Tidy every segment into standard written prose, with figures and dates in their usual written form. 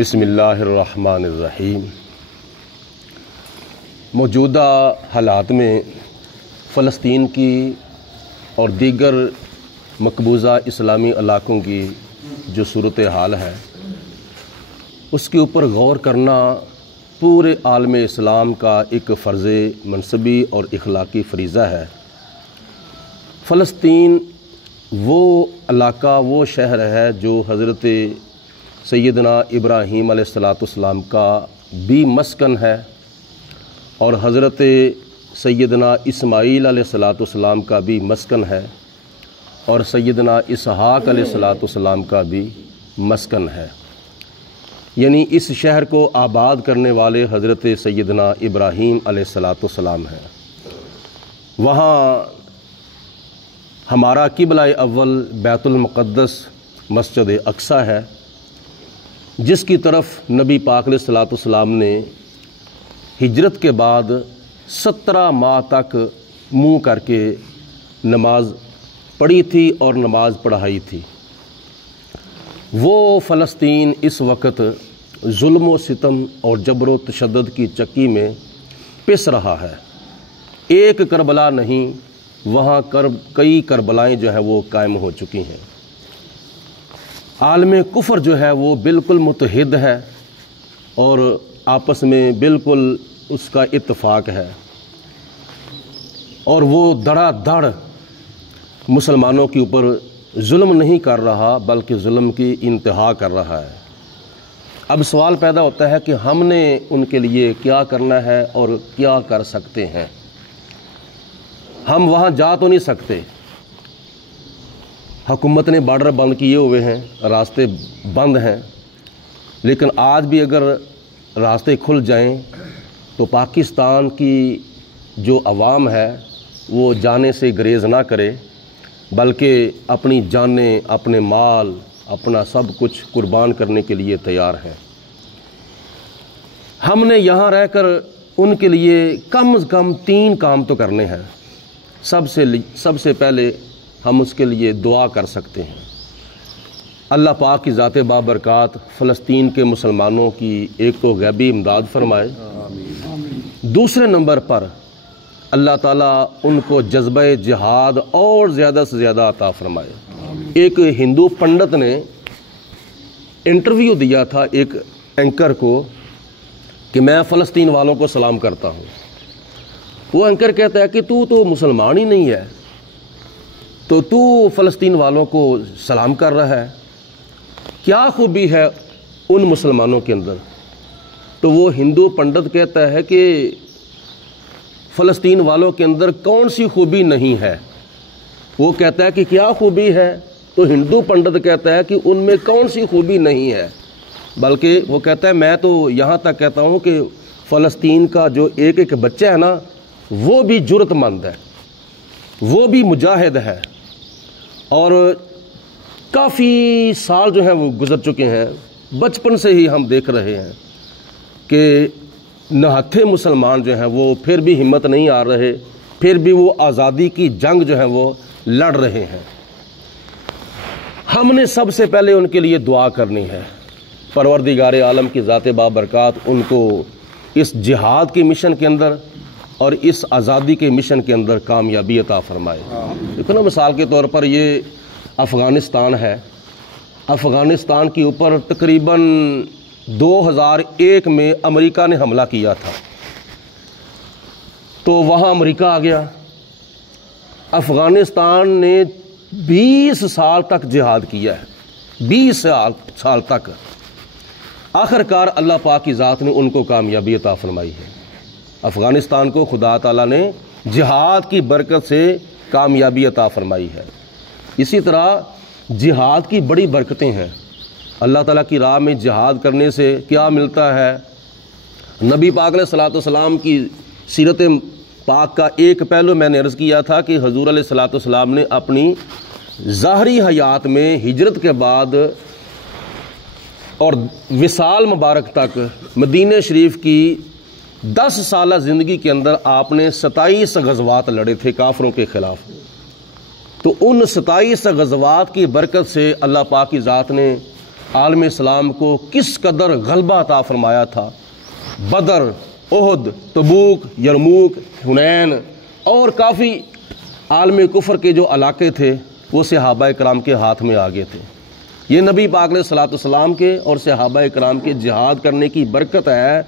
بسم اللہ الرحمن الرحیم۔ موجودہ حالات میں فلسطین کی اور دیگر مقبوضہ اسلامی علاقوں کی جو صورتحال ہے اس کے اوپر غور کرنا پورے عالم اسلام کا ایک فرض منصبی اور اخلاقی فریضہ ہے۔ فلسطین وہ علاقہ، وہ شہر ہے جو حضرت سیدنا ابراہیم علیہ السلام کا بھی مسکن ہے اور حضرت سیدنا اسماعیل علیہ السلام کا بھی مسکن ہے اور سیدنا اسحاق علیہ السلام کا بھی مسکن ہے۔ یعنی اس شہر کو آباد کرنے والے حضرت سیدنا ابراہیم علیہ السلام ہیں۔ وہاں ہمارا قبلہ اول بیت المقدس مسجد اقصیٰ ہے، جس کی طرف نبی پاک علیہ السلام نے ہجرت کے بعد 17 ماہ تک منہ کر کے نماز پڑھی تھی اور نماز پڑھائی تھی۔ وہ فلسطین اس وقت ظلم و ستم اور جبر و تشدد کی چکی میں پس رہا ہے۔ ایک کربلا نہیں، وہاں کئی کربلائیں جو ہیں وہ قائم ہو چکی ہیں۔ عالم کفر جو ہے وہ بالکل متحد ہے اور آپس میں بالکل اس کا اتفاق ہے، اور وہ دڑا دڑ مسلمانوں کے اوپر ظلم نہیں کر رہا بلکہ ظلم کی انتہا کر رہا ہے۔ اب سوال پیدا ہوتا ہے کہ ہم نے ان کے لیے کیا کرنا ہے اور کیا کر سکتے ہیں۔ ہم وہاں جا تو نہیں سکتے، حکومت نے بارڈر بند کیے ہوئے ہیں، راستے بند ہیں، لیکن آج بھی اگر راستے کھل جائیں تو پاکستان کی جو عوام ہے وہ جانے سے گریز نہ کرے بلکہ اپنی جانیں، اپنے مال، اپنا سب کچھ قربان کرنے کے لیے تیار ہے۔ ہم نے یہاں رہ کر ان کے لیے کم از کم 3 کام تو کرنے ہیں۔ سب سے پہلے ہم اس کے لیے دعا کر سکتے ہیں۔ اللہ پاک کی ذات بابرکات فلسطین کے مسلمانوں کی ایک تو غیبی امداد فرمائے، دوسرے نمبر پر اللہ تعالیٰ ان کو جذبہ جہاد اور زیادہ سے زیادہ عطا فرمائے۔ ایک ہندو پنڈت نے انٹرویو دیا تھا ایک اینکر کو کہ میں فلسطین والوں کو سلام کرتا ہوں۔ وہ اینکر کہتا ہے کہ تو مسلمان ہی نہیں ہے تو فلسطین والوں کو سلام کر رہا ہے، کیا خوبی ہے ان مسلمانوں کے اندر؟ تو وہ ہندو پنڈت کہتا ہے کہ فلسطین والوں کے اندر کون سی خوبی نہیں ہے؟ وہ کہتا ہے کہ کیا خوبی ہے؟ تو ہندو پنڈت کہتا ہے کہ ان میں کون سی خوبی نہیں ہے، بلکہ وہ کہتا ہے میں تو یہاں تک کہتا ہوں کہ فلسطین کا جو ایک بچہ ہے نا وہ بھی جرت مند ہے، وہ بھی مجاہد ہے، اور کافی سال جو ہیں وہ گزر چکے ہیں، بچپن سے ہی ہم دیکھ رہے ہیں کہ نہتھے مسلمان جو ہیں وہ پھر بھی ہمت نہیں آ رہے، پھر بھی وہ آزادی کی جنگ جو ہے وہ لڑ رہے ہیں۔ ہم نے سب سے پہلے ان کے لیے دعا کرنی ہے، پروردگار عالم کی ذات بابرکات ان کو اس جہاد کے مشن کے اندر اور اس آزادی کے مشن کے اندر کامیابی عطا فرمائے۔ دیکھو نا، مثال کے طور پر یہ افغانستان ہے، افغانستان کے اوپر تقریباً 2001 میں امریکہ نے حملہ کیا تھا، تو وہاں امریکہ آ گیا۔ افغانستان نے 20 سال تک جہاد کیا ہے، 20 سال تک۔ آخر کار اللہ پاک کی ذات نے ان کو کامیابی عطا فرمائی ہے۔ افغانستان کو خدا تعالیٰ نے جہاد کی برکت سے کامیابی عطا فرمائی ہے۔ اسی طرح جہاد کی بڑی برکتیں ہیں۔ اللہ تعالیٰ کی راہ میں جہاد کرنے سے کیا ملتا ہے؟ نبی پاک علیہ السلام کی سیرت پاک کا ایک پہلو میں نے عرض کیا تھا کہ حضور علیہ السلام نے اپنی ظاہری حیات میں ہجرت کے بعد اور وصال مبارک تک مدینہ شریف کی 10 سالہ زندگی کے اندر آپ نے 27 غزوات لڑے تھے کافروں کے خلاف۔ تو ان 27 غزوات کی برکت سے اللہ پاک کی ذات نے عالم اسلام کو کس قدر غلبہ عطا فرمایا تھا۔ بدر، احد، تبوک، یرموک، حنین اور کافی عالم کفر کے جو علاقے تھے وہ صحابہ کرام کے ہاتھ میں آگے تھے۔ یہ نبی پاک علیہ الصلوۃ والسلام کے اور صحابہ کرام کے جہاد کرنے کی برکت ہے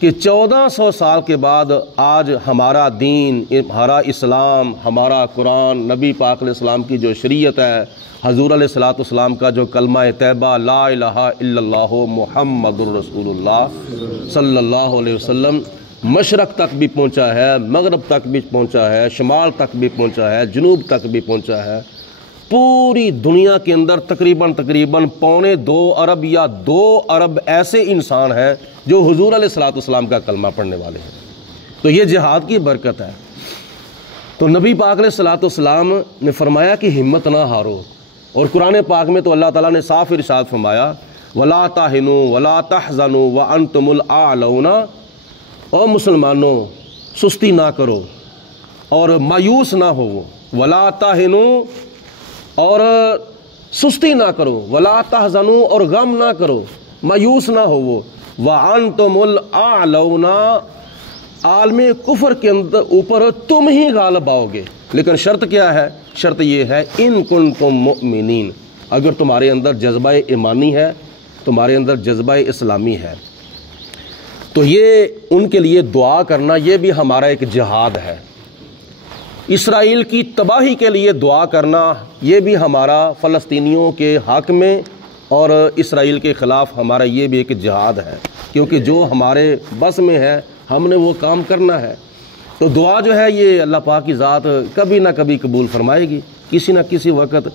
کہ 1400 سال کے بعد آج ہمارا دین، ہمارا اسلام، ہمارا قرآن، نبی پاک علیہ السلام کی جو شریعت ہے، حضور علیہ الصلوۃ والسلام کا جو کلمہ طیبہ لا الہ الا اللہ محمد الرسول اللہ صلی اللہ علیہ وسلم مشرق تک بھی پہنچا ہے، مغرب تک بھی پہنچا ہے، شمال تک بھی پہنچا ہے، جنوب تک بھی پہنچا ہے۔ پوری دنیا کے اندر تقریباً 2.25 ارب یا 2 ارب ایسے انسان ہیں جو حضور علیہ الصلوۃ والسلام کا کلمہ پڑھنے والے ہیں۔ تو یہ جہاد کی برکت ہے۔ تو نبی پاک علیہ الصلوۃ والسلام نے فرمایا کہ ہمت نہ ہارو، اور قرآن پاک میں تو اللہ تعالیٰ نے صاف ارشاد فرمایا وَلَا تَهِنُوا وَلَا تَحْزَنُوا وَأَنْتُمُ الْأَعْلَوْنَ، او مسلمانوں سستی نہ کرو اور مایوس نہ ہو، وَلَا تَهِنُوا اور سستی نہ کرو، وَلَا تَحْزَنُوا اور غم نہ کرو، مایوس نہ ہو، وَأَنْتُمُ الْأَعْلَوْنَ عالم کفر کے اوپر تم ہی غالب آؤ گے۔ لیکن شرط کیا ہے؟ شرط یہ ہے ان کنتم مؤمنین، اگر تمہارے اندر جذبہ ایمانی ہے، تمہارے اندر جذبہ اسلامی ہے۔ تو یہ ان کے لیے دعا کرنا یہ بھی ہمارا ایک جہاد ہے۔ اسرائیل کی تباہی کے لیے دعا کرنا یہ بھی ہمارا فلسطینیوں کے حق میں اور اسرائیل کے خلاف ہمارا یہ بھی ایک جہاد ہے، کیونکہ جو ہمارے بس میں ہے ہم نے وہ کام کرنا ہے۔ تو دعا جو ہے یہ اللہ پاک کی ذات کبھی نہ کبھی قبول فرمائے گی، کسی نہ کسی وقت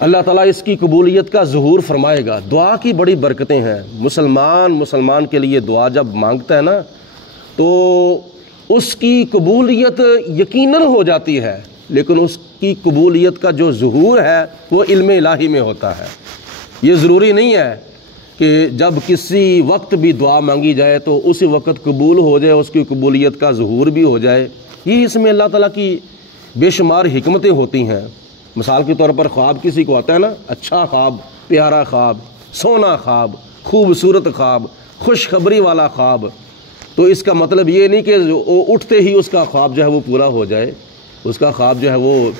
اللہ تعالیٰ اس کی قبولیت کا ظہور فرمائے گا۔ دعا کی بڑی برکتیں ہیں۔ مسلمان کے لیے دعا جب مانگتا ہے نا تو اس کی قبولیت یقیناً ہو جاتی ہے، لیکن اس کی قبولیت کا جو ظہور ہے وہ علم الہی میں ہوتا ہے۔ یہ ضروری نہیں ہے کہ جب کسی وقت بھی دعا مانگی جائے تو اسی وقت قبول ہو جائے، اس کی قبولیت کا ظہور بھی ہو جائے۔ یہ اس میں اللہ تعالیٰ کی بے شمار حکمتیں ہوتی ہیں۔ مثال کے طور پر خواب کسی کو آتا ہے نا، اچھا خواب، پیارا خواب، سونا خواب، خوبصورت خواب، خوشخبری والا خواب، تو اس کا مطلب یہ نہیں کہ وہ اٹھتے ہی اس کا خواب جو ہے وہ پورا ہو جائے۔ اس کا خواب جو ہے وہ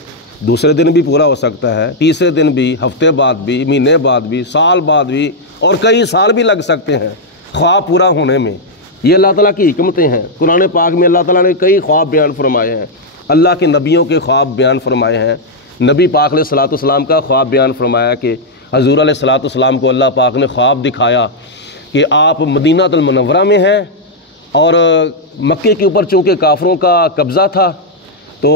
دوسرے دن بھی پورا ہو سکتا ہے، تیسرے دن بھی، ہفتے بعد بھی، مہینے بعد بھی، سال بعد بھی، اور کئی سال بھی لگ سکتے ہیں خواب پورا ہونے میں۔ یہ اللہ تعالیٰ کی حکمتیں ہیں۔ قرآن پاک میں اللہ تعالیٰ نے کئی خواب بیان فرمائے ہیں، اللہ کے نبیوں کے خواب بیان فرمائے ہیں۔ نبی پاک علیہ الصلوۃ والسلام کا خواب بیان فرمایا کہ حضور علیہ الصلوۃ والسلام کو اللہ پاک نے خواب دکھایا کہ آپ مدینہ المنورہ میں ہیں، اور مکے کے اوپر چونکہ کافروں کا قبضہ تھا تو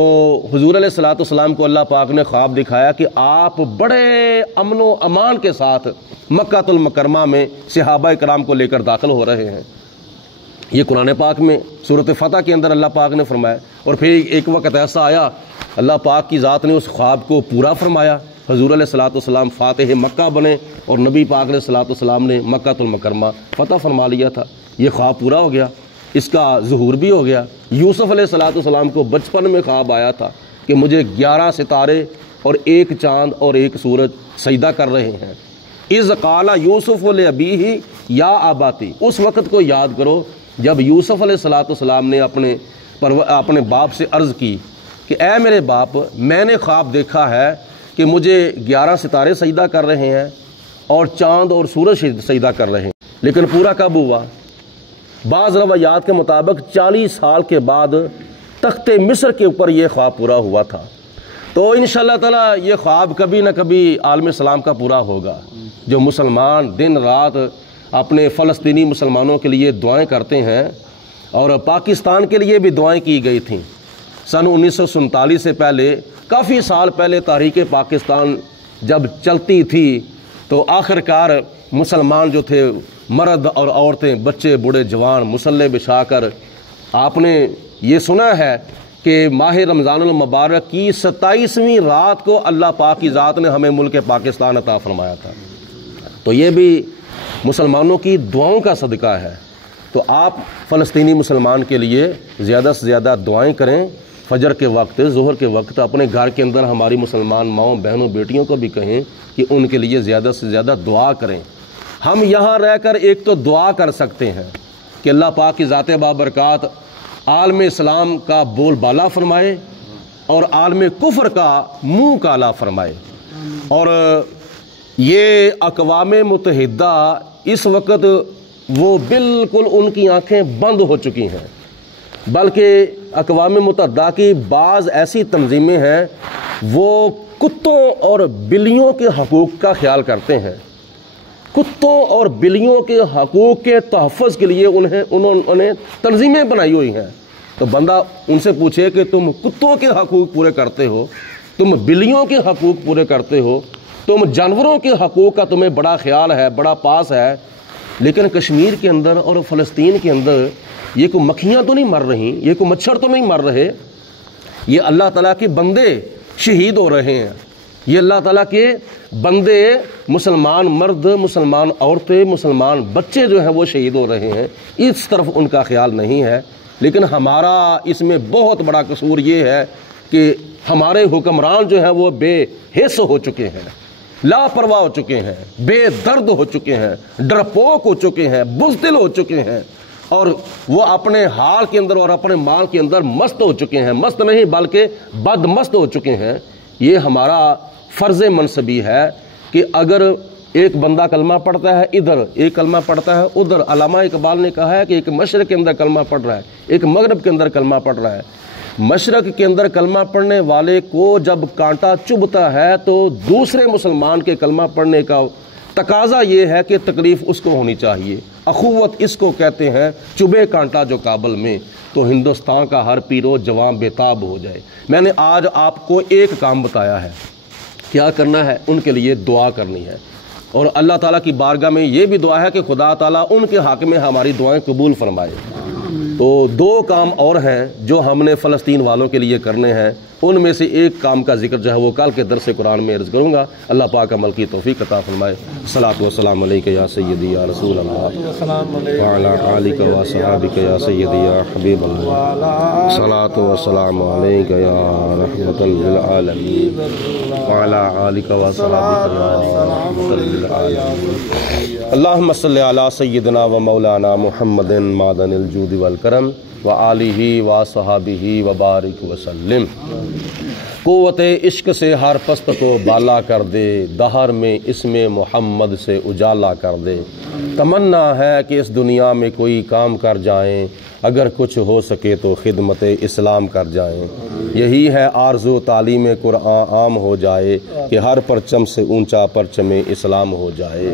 حضور علیہ الصلوۃ والسلام کو اللہ پاک نے خواب دکھایا کہ آپ بڑے امن و امان کے ساتھ مکہ المکرمہ میں صحابہ کرام کو لے کر داخل ہو رہے ہیں۔ یہ قرآن پاک میں سورۃ فتح کے اندر اللہ پاک نے فرمایا۔ اور پھر ایک وقت ایسا آیا اللہ پاک کی ذات نے اس خواب کو پورا فرمایا، حضور علیہ الصلوۃ والسلام فاتح مکہ بنے اور نبی پاک علیہ الصلوۃ والسلام نے مکہ المکرمہ فتح فرما لیا تھا۔ یہ خواب پورا ہو گیا، اس کا ظہور بھی ہو گیا۔ یوسف علیہ الصلوۃ والسلام کو بچپن میں خواب آیا تھا کہ مجھے 11 ستارے اور 1 چاند اور 1 سورج سجدہ کر رہے ہیں۔ اذ قال یوسف لابیہ یا اباتی، اس وقت کو یاد کرو جب یوسف علیہ الصلوۃ والسلام نے اپنے باپ سے عرض کی کہ اے میرے باپ، میں نے خواب دیکھا ہے کہ مجھے 11 ستارے سجدہ کر رہے ہیں اور چاند اور سورج سجدہ کر رہے ہیں، لیکن پورا کب ہوا؟ بعض روایات کے مطابق 40 سال کے بعد تخت مصر کے اوپر یہ خواب پورا ہوا تھا۔ تو انشاءاللہ تعالی یہ خواب کبھی نہ کبھی عالم اسلام کا پورا ہوگا۔ جو مسلمان دن رات اپنے فلسطینی مسلمانوں کے لیے دعائیں کرتے ہیں، اور پاکستان کے لیے بھی دعائیں کی گئی تھیں۔ سن 1947 سے پہلے، کافی سال پہلے تحریک پاکستان جب چلتی تھی تو آخرکار مسلمان جو تھے، مرد اور عورتیں، بچے بوڑھے جوان مسلح بچھا کر، آپ نے یہ سنا ہے کہ ماہ رمضان المبارک کی 27ویں رات کو اللہ پاک کی ذات نے ہمیں ملک پاکستان عطا فرمایا تھا۔ تو یہ بھی مسلمانوں کی دعاؤں کا صدقہ ہے۔ تو آپ فلسطینی مسلمان کے لیے زیادہ سے زیادہ دعائیں کریں، فجر کے وقت، ظہر کے وقت اپنے گھر کے اندر ہماری مسلمان ماؤں بہنوں بیٹیوں کو بھی کہیں کہ ان کے لیے زیادہ سے زیادہ دعا کریں۔ ہم یہاں رہ کر ایک تو دعا کر سکتے ہیں کہ اللہ پاک کی ذات بابرکات عالم اسلام کا بول بالا فرمائے اور عالم کفر کا منہ کالا فرمائے۔ اور یہ اقوام متحدہ اس وقت وہ بالکل ان کی آنکھیں بند ہو چکی ہیں، بلکہ اقوام متحدہ کی بعض ایسی تنظیمیں ہیں وہ کتوں اور بلیوں کے حقوق کا خیال کرتے ہیں۔ کتوں اور بلیوں کے حقوق کے تحفظ کے لیے انہوں نے تنظیمیں بنائی ہوئی ہیں۔ تو بندہ ان سے پوچھے کہ تم کتوں کے حقوق پورے کرتے ہو، تم بلیوں کے حقوق پورے کرتے ہو، تم جانوروں کے حقوق کا تمہیں بڑا خیال ہے، بڑا پاس ہے، لیکن کشمیر کے اندر اور فلسطین کے اندر یہ کوئی مکھیاں تو نہیں مر رہی، یہ کوئی مچھر تو نہیں مر رہے، یہ اللہ تعالیٰ کے بندے شہید ہو رہے ہیں، یہ اللہ تعالیٰ کے بندے مسلمان مرد، مسلمان عورتیں، مسلمان بچے جو ہیں وہ شہید ہو رہے ہیں، اس طرف ان کا خیال نہیں ہے۔ لیکن ہمارا اس میں بہت بڑا قصور یہ ہے کہ ہمارے حکمران جو ہیں وہ بے حس ہو چکے ہیں، لاپرواہ ہو چکے ہیں، بے درد ہو چکے ہیں، ڈرپوک ہو چکے ہیں، بزدل ہو چکے ہیں، اور وہ اپنے حال کے اندر اور اپنے مال کے اندر مست ہو چکے ہیں، مست نہیں بلکہ بد مست ہو چکے ہیں۔ یہ ہمارا فرض منصبی ہے کہ اگر ایک بندہ کلمہ پڑھتا ہے ادھر، ایک کلمہ پڑھتا ہے ادھر، علامہ اقبال نے کہا ہے کہ ایک مشرق کے اندر کلمہ پڑھ رہا ہے، ایک مغرب کے اندر کلمہ پڑھ رہا ہے، مشرق کے اندر کلمہ پڑھنے والے کو جب کانٹا چبھتا ہے تو دوسرے مسلمان کے کلمہ پڑھنے کا تقاضا یہ ہے کہ تکلیف اس کو ہونی چاہیے، اخوت اس کو کہتے ہیں، چبھے کانٹا جو کابل میں تو ہندوستان کا ہر پیرو جوان بےتاب ہو جائے۔ میں نے آج آپ کو ایک کام بتایا ہے، کیا کرنا ہے؟ ان کے لیے دعا کرنی ہے، اور اللہ تعالیٰ کی بارگاہ میں یہ بھی دعا ہے کہ خدا تعالیٰ ان کے حق میں ہماری دعائیں قبول فرمائے۔ تو دو کام اور ہیں جو ہم نے فلسطین والوں کے لیے کرنے ہیں، ان میں سے ایک کام کا ذکر جو ہے وہ کل کے درس قرآن میں عرض کروں گا۔ اللہ پاک عمل کی توفیق عطا فرمائے۔ صلاۃ و سلام علیک یا سیدی یا رسول اللہ وعلی آلک و صحابک یا سیدی یا حبیب اللہ، صلاۃ و سلام علیک یا رحمۃ للعالمین وعلی آلک و صحابک یا رحمۃ للعالمین۔ اللہم صلی علی سیدنا و مولانا محمد معدن الجود والکرم وآلہ وصحابہ وبارک وسلم۔ قوت عشق سے ہر پست کو بالا کر دے، دہر میں اسم محمد سے اجالا کر دے۔ تمنا ہے کہ اس دنیا میں کوئی کام کر جائیں، اگر کچھ ہو سکے تو خدمت اسلام کر جائیں۔ یہی ہے آرزو تعلیم قرآن عام ہو جائے، کہ ہر پرچم سے اونچا پرچم اسلام ہو جائے۔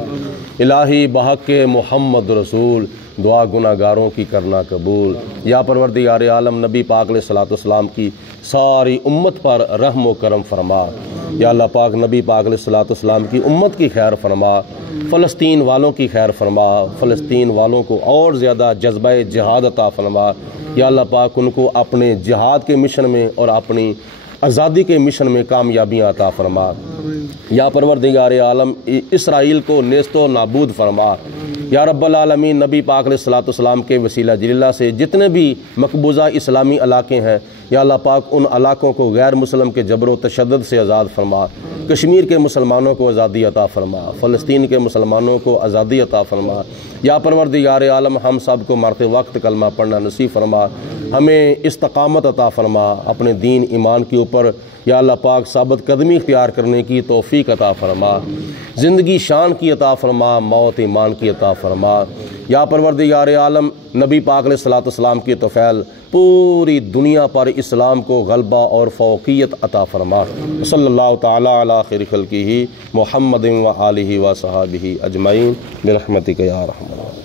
الہی بحق محمد رسول دعا گناہ گاروں کی کرنا قبول۔ یا پروردگار عالم نبی پاک علیہ الصلوۃ والسلام کی ساری امت پر رحم و کرم فرما۔ یا اللہ پاک نبی پاک علیہ الصلوۃ والسلام کی امت کی خیر فرما، فلسطین والوں کی خیر فرما، فلسطین والوں کو اور زیادہ جذبہ جہاد عطا فرما۔ یا اللہ پاک ان کو اپنے جہاد کے مشن میں اور اپنی آزادی کے مشن میں کامیابیاں عطا فرما۔ یا پروردگار عالم اسرائیل کو نیست و نابود فرما۔ یا رب العالمین نبی پاک علیہ الصلوۃ والسلام کے وسیلہ جلیلہ سے جتنے بھی مقبوضہ اسلامی علاقے ہیں، یا اللہ پاک ان علاقوں کو غیر مسلم کے جبر و تشدد سے آزاد فرما۔ کشمیر کے مسلمانوں کو آزادی عطا فرما، فلسطین کے مسلمانوں کو آزادی عطا فرما۔ یا پروردگار عالم ہم سب کو مرتے وقت کلمہ پڑھنا نصیب فرما، ہمیں استقامت عطا فرما، اپنے دین ایمان کے اوپر یا اللہ پاک ثابت قدمی اختیار کرنے کی توفیق عطا فرما، زندگی شان کی عطا فرما، موت ایمان کی عطا فرما۔ یا پروردگار عالم نبی پاک علیہ الصلوۃ والسلام کی توفیل پوری دنیا پر اسلام کو غلبہ اور فوقیت عطا فرما۔ صلی اللہ تعالی علی خیر خلقہ محمد و آلہ و صحابہ اجمعین برحمتک یا ارحم الراحمین۔